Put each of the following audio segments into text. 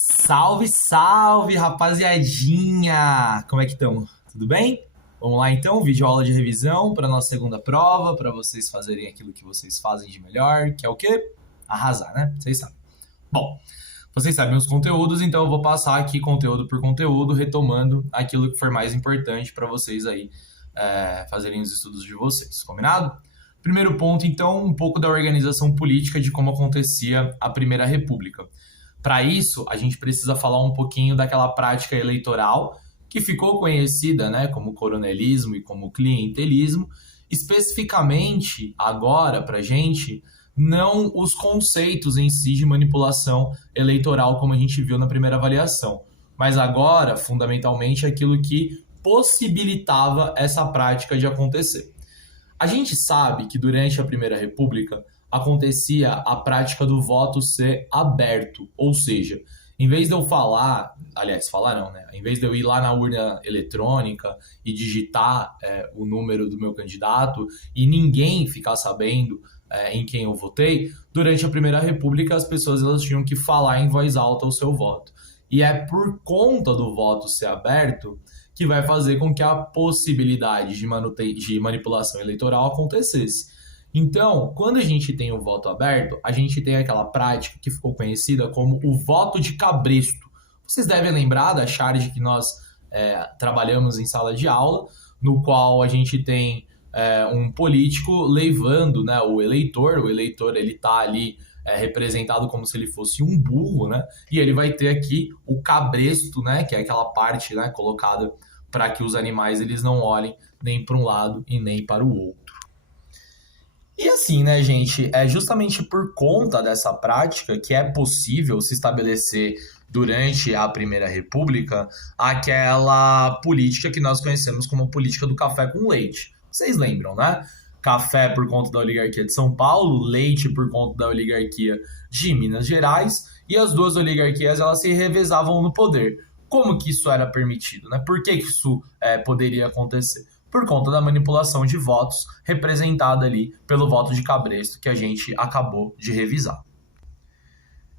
Salve, salve, rapaziadinha! Como é que estão? Tudo bem? Vamos lá então, vídeo aula de revisão para nossa segunda prova, para vocês fazerem aquilo que vocês fazem de melhor, que é o quê? Arrasar, né? Vocês sabem. Bom, vocês sabem os conteúdos, então eu vou passar aqui conteúdo por conteúdo, retomando aquilo que for mais importante para vocês aí fazerem os estudos de vocês, combinado? Primeiro ponto, então, um pouco da organização política de como acontecia a Primeira República. Para isso, a gente precisa falar um pouquinho daquela prática eleitoral que ficou conhecida, né, como coronelismo e como clientelismo, especificamente agora para a gente, não os conceitos em si de manipulação eleitoral como a gente viu na primeira avaliação, mas agora, fundamentalmente, aquilo que possibilitava essa prática de acontecer. A gente sabe que durante a Primeira República acontecia a prática do voto ser aberto, ou seja, em vez de eu falar, aliás, falar não, né? Em vez de eu ir lá na urna eletrônica e digitar o número do meu candidato e ninguém ficar sabendo em quem eu votei, durante a Primeira República as pessoas elas tinham que falar em voz alta o seu voto. E é por conta do voto ser aberto que vai fazer com que a possibilidade de manipulação eleitoral acontecesse. Então, quando a gente tem o voto aberto, a gente tem aquela prática que ficou conhecida como o voto de cabresto. Vocês devem lembrar da charge que nós trabalhamos em sala de aula, no qual a gente tem um político levando, né, o eleitor ele está ali representado como se ele fosse um burro, né, e ele vai ter aqui o cabresto, né, que é aquela parte, né, colocada para que os animais eles não olhem nem para um lado e nem para o outro. E assim, né, gente, é justamente por conta dessa prática que é possível se estabelecer durante a Primeira República aquela política que nós conhecemos como política do café com leite. Vocês lembram, né? Café por conta da oligarquia de São Paulo, leite por conta da oligarquia de Minas Gerais, e as duas oligarquias elas se revezavam no poder. Como que isso era permitido, né? Por que isso poderia acontecer? Por conta da manipulação de votos representada ali pelo voto de cabresto que a gente acabou de revisar.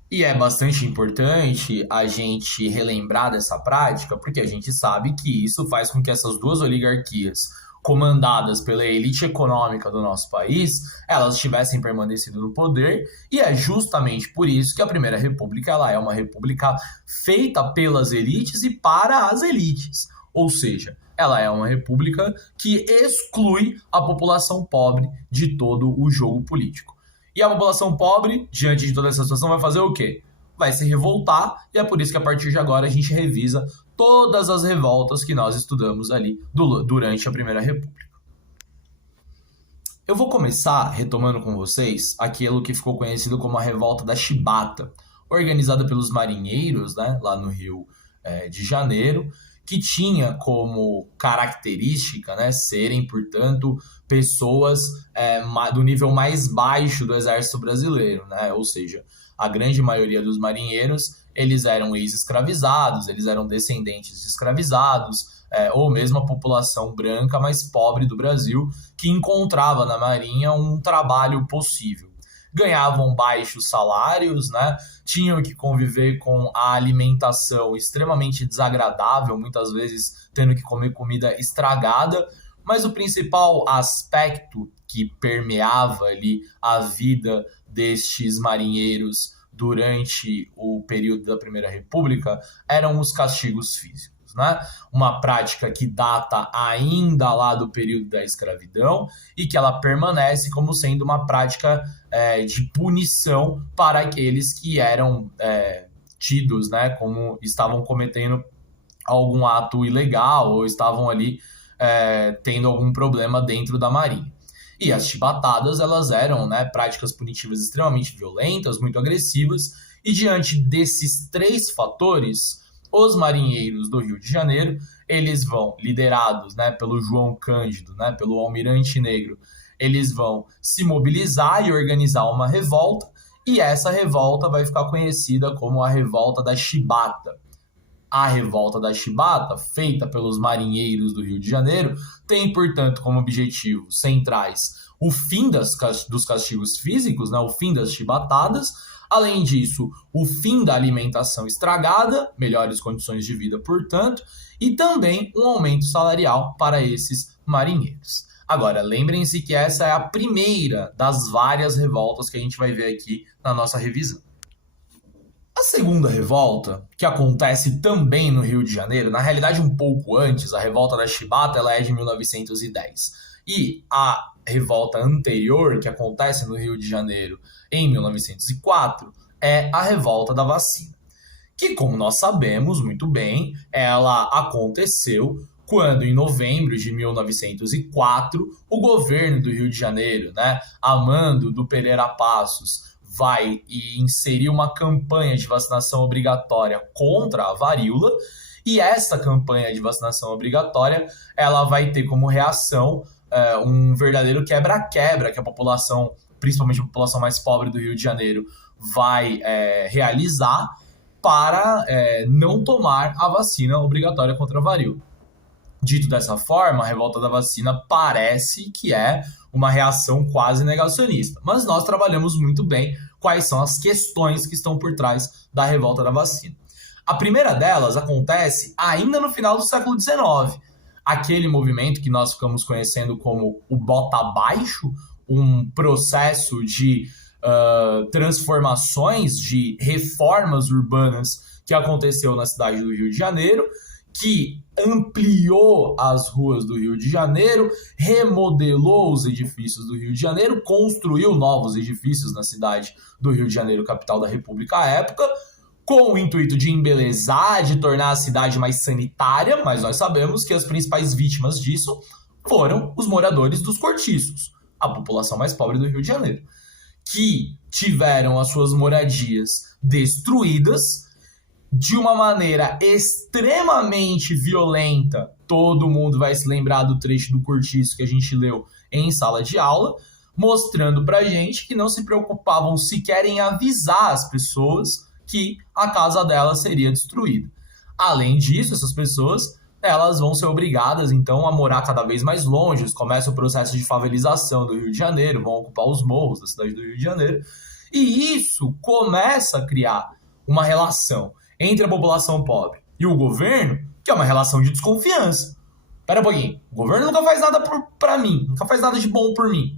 E é bastante importante a gente relembrar dessa prática, porque a gente sabe que isso faz com que essas duas oligarquias, comandadas pela elite econômica do nosso país, elas tivessem permanecido no poder, e é justamente por isso que a Primeira República ela é uma república feita pelas elites e para as elites. Ou seja, ela é uma república que exclui a população pobre de todo o jogo político. E a população pobre, diante de toda essa situação, vai fazer o quê? Vai se revoltar, e é por isso que a partir de agora a gente revisa todas as revoltas que nós estudamos ali durante a Primeira República. Eu vou começar retomando com vocês aquilo que ficou conhecido como a Revolta da Chibata, organizada pelos marinheiros, né, lá no Rio de Janeiro, que tinha como característica, né, serem, portanto, pessoas do nível mais baixo do exército brasileiro, né? Ou seja, a grande maioria dos marinheiros, eles eram ex-escravizados, eles eram descendentes de escravizados, ou mesmo a população branca mais pobre do Brasil, que encontrava na Marinha um trabalho possível. Ganhavam baixos salários, né? Tinham que conviver com a alimentação extremamente desagradável, muitas vezes tendo que comer comida estragada, mas o principal aspecto que permeava ali a vida destes marinheiros durante o período da Primeira República eram os castigos físicos. Né? Uma prática que data ainda lá do período da escravidão e que ela permanece como sendo uma prática de punição para aqueles que eram tidos, né, como estavam cometendo algum ato ilegal ou estavam ali tendo algum problema dentro da Marinha. E as chibatadas, elas eram, né, práticas punitivas extremamente violentas, muito agressivas, e diante desses três fatores, os marinheiros do Rio de Janeiro, eles vão, liderados, né, pelo João Cândido, né, pelo Almirante Negro, eles vão se mobilizar e organizar uma revolta, e essa revolta vai ficar conhecida como a Revolta da Chibata. A Revolta da Chibata, feita pelos marinheiros do Rio de Janeiro, tem, portanto, como objetivos centrais o fim dos castigos físicos, né, o fim das chibatadas, Além disso, o fim da alimentação estragada, melhores condições de vida, portanto, e também um aumento salarial para esses marinheiros. Agora, lembrem-se que essa é a primeira das várias revoltas que a gente vai ver aqui na nossa revisão. A segunda revolta, que acontece também no Rio de Janeiro, na realidade um pouco antes, a revolta da Chibata, ela é de 1910. E a revolta anterior, que acontece no Rio de Janeiro em 1904, é a revolta da vacina. Que, como nós sabemos muito bem, ela aconteceu quando, em novembro de 1904, o governo do Rio de Janeiro, a mando do Pereira Passos, vai inserir uma campanha de vacinação obrigatória contra a varíola, e essa campanha de vacinação obrigatória ela vai ter como reação um verdadeiro quebra-quebra que a população, principalmente a população mais pobre do Rio de Janeiro, vai realizar para não tomar a vacina obrigatória contra a varíola. Dito dessa forma, a revolta da vacina parece que é uma reação quase negacionista, mas nós trabalhamos muito bem quais são as questões que estão por trás da revolta da vacina. A primeira delas acontece ainda no final do século XIX, aquele movimento que nós ficamos conhecendo como o Bota Abaixo, um processo de transformações, de reformas urbanas que aconteceu na cidade do Rio de Janeiro, que ampliou as ruas do Rio de Janeiro, remodelou os edifícios do Rio de Janeiro, construiu novos edifícios na cidade do Rio de Janeiro, capital da República à época, com o intuito de embelezar, de tornar a cidade mais sanitária, mas nós sabemos que as principais vítimas disso foram os moradores dos cortiços, a população mais pobre do Rio de Janeiro, que tiveram as suas moradias destruídas de uma maneira extremamente violenta. Todo mundo vai se lembrar do trecho do cortiço que a gente leu em sala de aula, mostrando pra gente que não se preocupavam sequer em avisar as pessoas que a casa delas seria destruída. Além disso, essas pessoas elas vão ser obrigadas, então, a morar cada vez mais longe. Começa o processo de favelização do Rio de Janeiro, vão ocupar os morros da cidade do Rio de Janeiro. E isso começa a criar uma relação entre a população pobre e o governo, que é uma relação de desconfiança. Pera um pouquinho, o governo nunca faz nada pra mim, nunca faz nada de bom por mim.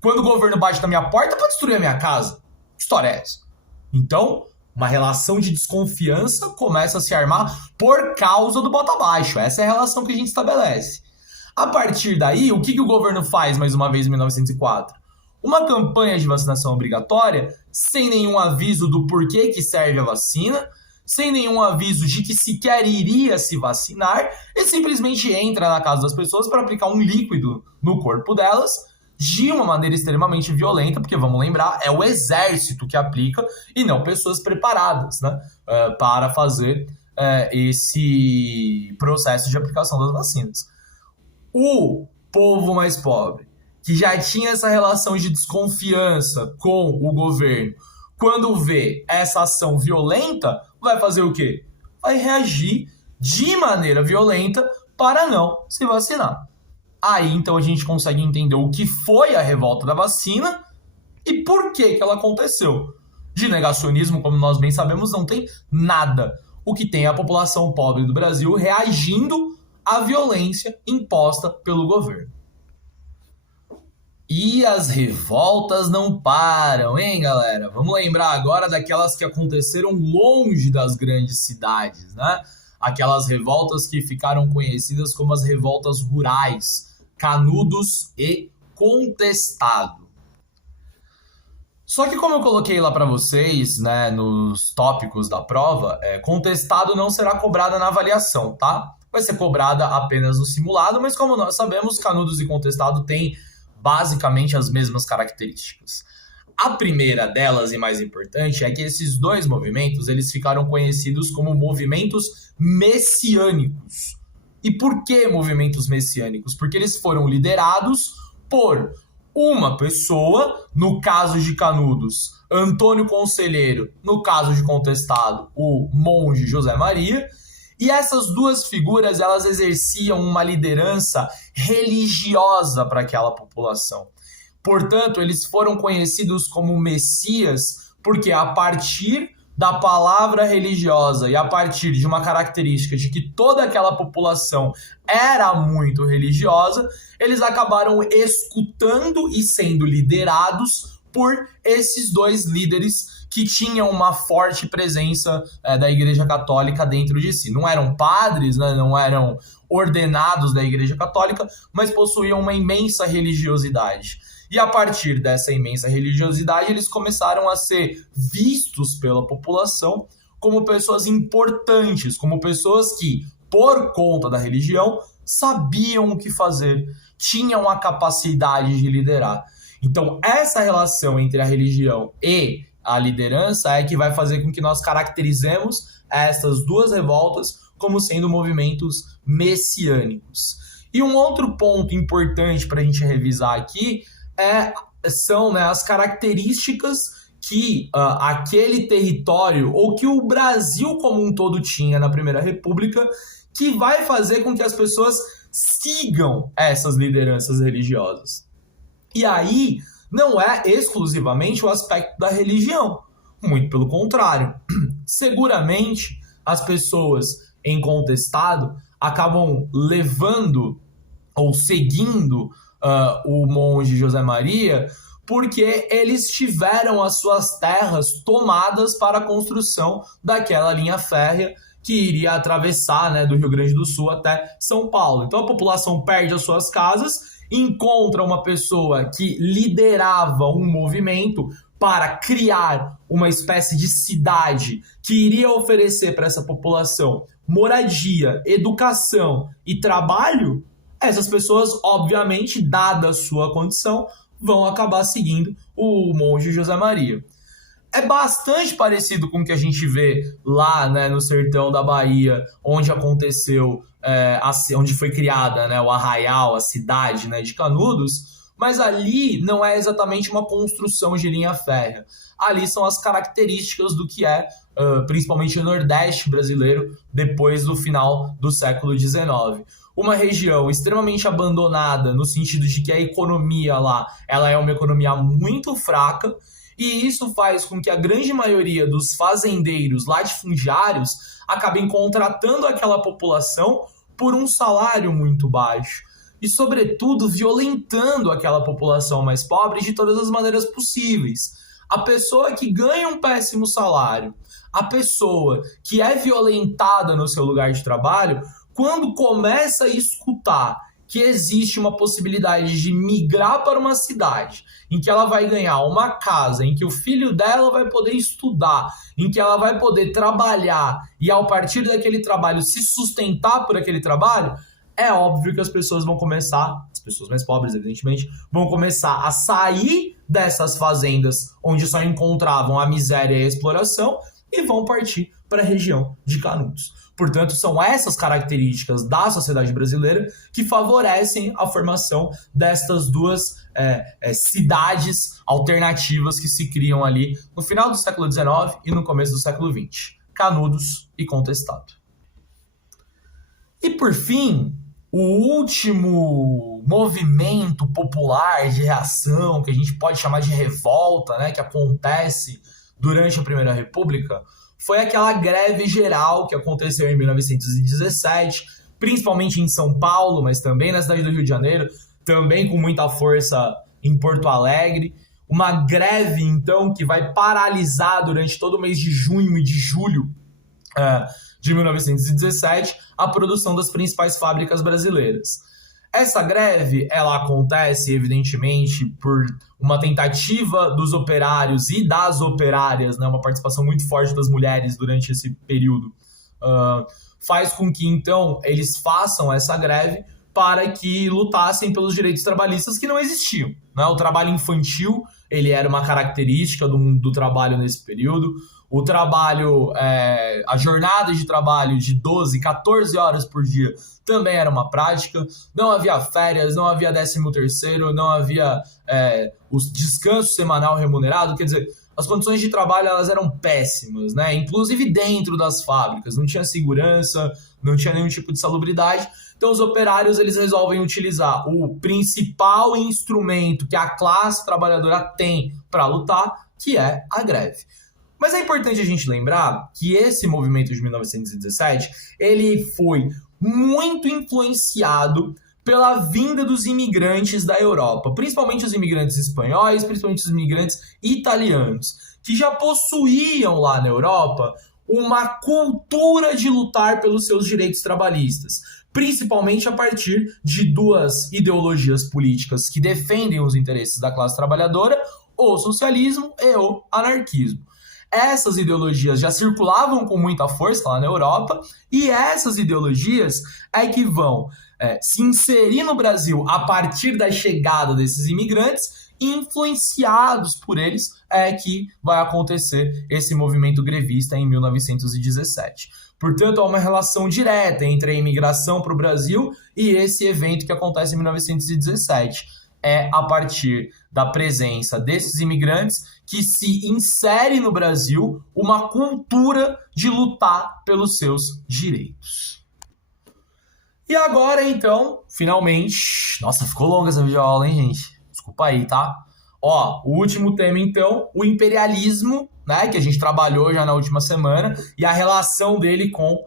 Quando o governo bate na minha porta pra destruir a minha casa, que história é essa? Então, uma relação de desconfiança começa a se armar por causa do bota abaixo. Essa é a relação que a gente estabelece. A partir daí, o que o governo faz, mais uma vez, em 1904? Uma campanha de vacinação obrigatória, sem nenhum aviso do porquê que serve a vacina, sem nenhum aviso de que sequer iria se vacinar, e simplesmente entra na casa das pessoas para aplicar um líquido no corpo delas, de uma maneira extremamente violenta, porque vamos lembrar, é o exército que aplica e não pessoas preparadas, para fazer esse processo de aplicação das vacinas. O povo mais pobre, que já tinha essa relação de desconfiança com o governo, quando vê essa ação violenta, vai fazer o quê? Vai reagir de maneira violenta para não se vacinar. Aí, então, a gente consegue entender o que foi a revolta da vacina e por que ela aconteceu. De negacionismo, como nós bem sabemos, não tem nada. O que tem é a população pobre do Brasil reagindo à violência imposta pelo governo. E as revoltas não param, hein, galera? Vamos lembrar agora daquelas que aconteceram longe das grandes cidades, Aquelas revoltas que ficaram conhecidas como as revoltas rurais, Canudos e Contestado. Só que, como eu coloquei lá para vocês, nos tópicos da prova, Contestado não será cobrada na avaliação, tá? Vai ser cobrada apenas no simulado, mas como nós sabemos, Canudos e Contestado têm basicamente as mesmas características. A primeira delas, e mais importante, é que esses dois movimentos eles ficaram conhecidos como movimentos messiânicos. E por que movimentos messiânicos? Porque eles foram liderados por uma pessoa, no caso de Canudos, Antônio Conselheiro, no caso de Contestado, o monge José Maria. E essas duas figuras, elas exerciam uma liderança religiosa para aquela população. Portanto, eles foram conhecidos como Messias porque a partir da palavra religiosa e a partir de uma característica de que toda aquela população era muito religiosa, eles acabaram escutando e sendo liderados por esses dois líderes que tinham uma forte presença da Igreja Católica dentro de si. Não eram padres, né, não eram ordenados da Igreja Católica, mas possuíam uma imensa religiosidade. E a partir dessa imensa religiosidade, eles começaram a ser vistos pela população como pessoas importantes, como pessoas que, por conta da religião, sabiam o que fazer, tinham a capacidade de liderar. Então, essa relação entre a religião e a liderança é que vai fazer com que nós caracterizemos essas duas revoltas como sendo movimentos messiânicos. E um outro ponto importante para a gente revisar aqui são, né, as características que aquele território, ou que o Brasil como um todo tinha na Primeira República, que vai fazer com que as pessoas sigam essas lideranças religiosas. E aí, não é exclusivamente o aspecto da religião, muito pelo contrário. Seguramente, as pessoas em contestado acabam levando ou seguindo o monge José Maria, porque eles tiveram as suas terras tomadas para a construção daquela linha férrea que iria atravessar, né, do Rio Grande do Sul até São Paulo. Então a população perde as suas casas, encontra uma pessoa que liderava um movimento para criar uma espécie de cidade que iria oferecer para essa população moradia, educação e trabalho. Essas pessoas, obviamente, dada a sua condição, vão acabar seguindo o monge José Maria. É bastante parecido com o que a gente vê lá, né, no sertão da Bahia, onde aconteceu, onde foi criada, né, o arraial, a cidade, né, de Canudos, mas ali não é exatamente uma construção de linha férrea. Ali são as características do que é, principalmente o Nordeste brasileiro, depois do final do século XIX. Uma região extremamente abandonada, no sentido de que a economia lá ela é uma economia muito fraca, e isso faz com que a grande maioria dos fazendeiros latifundiários acabem contratando aquela população por um salário muito baixo. E, sobretudo, violentando aquela população mais pobre de todas as maneiras possíveis. A pessoa que ganha um péssimo salário, a pessoa que é violentada no seu lugar de trabalho, quando começa a escutar que existe uma possibilidade de migrar para uma cidade em que ela vai ganhar uma casa, em que o filho dela vai poder estudar, em que ela vai poder trabalhar e, ao partir daquele trabalho, se sustentar por aquele trabalho, é óbvio que as pessoas vão começar, as pessoas mais pobres, evidentemente, vão começar a sair dessas fazendas onde só encontravam a miséria e a exploração e vão partir para a região de Canudos. Portanto, são essas características da sociedade brasileira que favorecem a formação destas duas cidades alternativas que se criam ali no final do século XIX e no começo do século XX. Canudos e Contestado. E, por fim, o último movimento popular de reação, que a gente pode chamar de revolta, né, que acontece durante a Primeira República, foi aquela greve geral que aconteceu em 1917, principalmente em São Paulo, mas também na cidade do Rio de Janeiro, também com muita força em Porto Alegre. Uma greve, então, que vai paralisar durante todo o mês de junho e de julho de 1917 a produção das principais fábricas brasileiras. Essa greve, ela acontece, evidentemente, por uma tentativa dos operários e das operárias, né, uma participação muito forte das mulheres durante esse período, faz com que, então, eles façam essa greve para que lutassem pelos direitos trabalhistas que não existiam, né? O trabalho infantil, ele era uma característica do trabalho nesse período. O trabalho, a jornada de trabalho de 12, 14 horas por dia também era uma prática. Não havia férias, não havia 13º, não havia o descanso semanal remunerado. Quer dizer, as condições de trabalho elas eram péssimas, né? Inclusive dentro das fábricas. Não tinha segurança, não tinha nenhum tipo de salubridade. Então os operários eles resolvem utilizar o principal instrumento que a classe trabalhadora tem para lutar, que é a greve. Mas é importante a gente lembrar que esse movimento de 1917, ele foi muito influenciado pela vinda dos imigrantes da Europa, principalmente os imigrantes espanhóis, principalmente os imigrantes italianos, que já possuíam lá na Europa uma cultura de lutar pelos seus direitos trabalhistas, principalmente a partir de duas ideologias políticas que defendem os interesses da classe trabalhadora, o socialismo e o anarquismo. Essas ideologias já circulavam com muita força lá na Europa e essas ideologias é que vão se inserir no Brasil a partir da chegada desses imigrantes e influenciados por eles é que vai acontecer esse movimento grevista em 1917. Portanto, há uma relação direta entre a imigração para o Brasil e esse evento que acontece em 1917. É a partir da presença desses imigrantes que se insere no Brasil uma cultura de lutar pelos seus direitos. E agora, então, finalmente... Nossa, ficou longa essa videoaula, hein, gente? Desculpa aí, tá? Ó, o último tema, então, o imperialismo, né, que a gente trabalhou já na última semana, e a relação dele com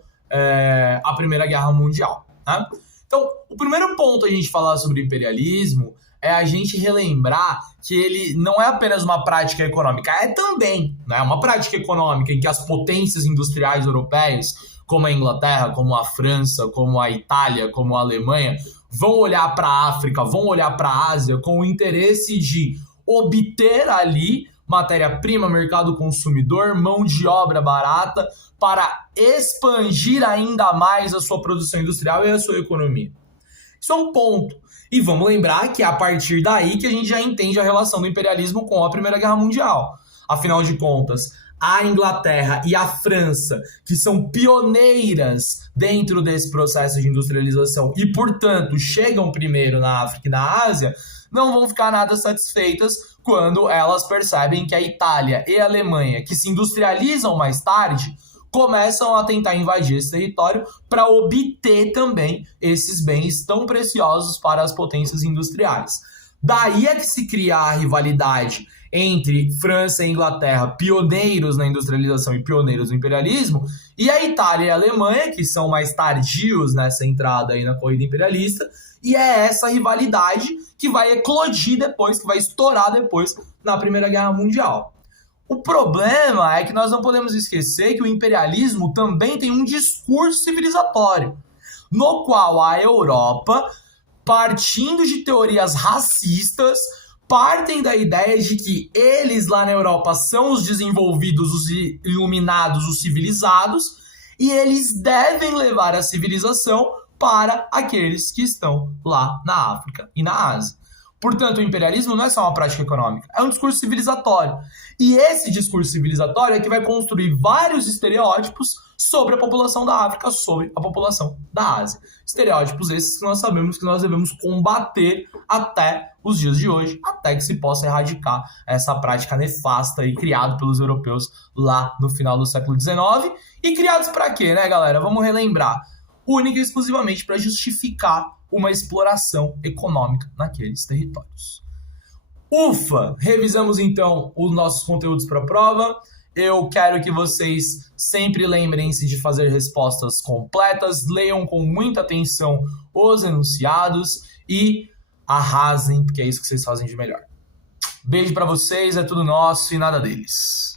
a Primeira Guerra Mundial, né? Então, o primeiro ponto a gente falar sobre imperialismo é a gente relembrar que ele não é apenas uma prática econômica, é também, né, uma prática econômica em que as potências industriais europeias, como a Inglaterra, como a França, como a Itália, como a Alemanha, vão olhar para a África, vão olhar para a Ásia com o interesse de obter ali matéria-prima, mercado consumidor, mão de obra barata, para expandir ainda mais a sua produção industrial e a sua economia. Isso é um ponto. E vamos lembrar que é a partir daí que a gente já entende a relação do imperialismo com a Primeira Guerra Mundial. Afinal de contas, a Inglaterra e a França, que são pioneiras dentro desse processo de industrialização e, portanto, chegam primeiro na África e na Ásia, não vão ficar nada satisfeitas quando elas percebem que a Itália e a Alemanha, que se industrializam mais tarde, começam a tentar invadir esse território para obter também esses bens tão preciosos para as potências industriais. Daí é que se cria a rivalidade entre França e Inglaterra, pioneiros na industrialização e pioneiros no imperialismo, e a Itália e a Alemanha, que são mais tardios nessa entrada aí na corrida imperialista, e é essa rivalidade que vai eclodir depois, que vai estourar depois na Primeira Guerra Mundial. O problema é que nós não podemos esquecer que o imperialismo também tem um discurso civilizatório, no qual a Europa, partindo de teorias racistas, partem da ideia de que eles lá na Europa são os desenvolvidos, os iluminados, os civilizados, e eles devem levar a civilização para aqueles que estão lá na África e na Ásia. Portanto, o imperialismo não é só uma prática econômica, é um discurso civilizatório. E esse discurso civilizatório é que vai construir vários estereótipos sobre a população da África, sobre a população da Ásia. Estereótipos esses que nós sabemos que nós devemos combater até os dias de hoje, até que se possa erradicar essa prática nefasta e criada pelos europeus lá no final do século XIX. E criados para quê, né, galera? Vamos relembrar. Única e exclusivamente para justificar uma exploração econômica naqueles territórios. Ufa! Revisamos então os nossos conteúdos para a prova. Eu quero que vocês sempre lembrem-se de fazer respostas completas, leiam com muita atenção os enunciados e arrasem, porque é isso que vocês fazem de melhor. Beijo para vocês, é tudo nosso e nada deles.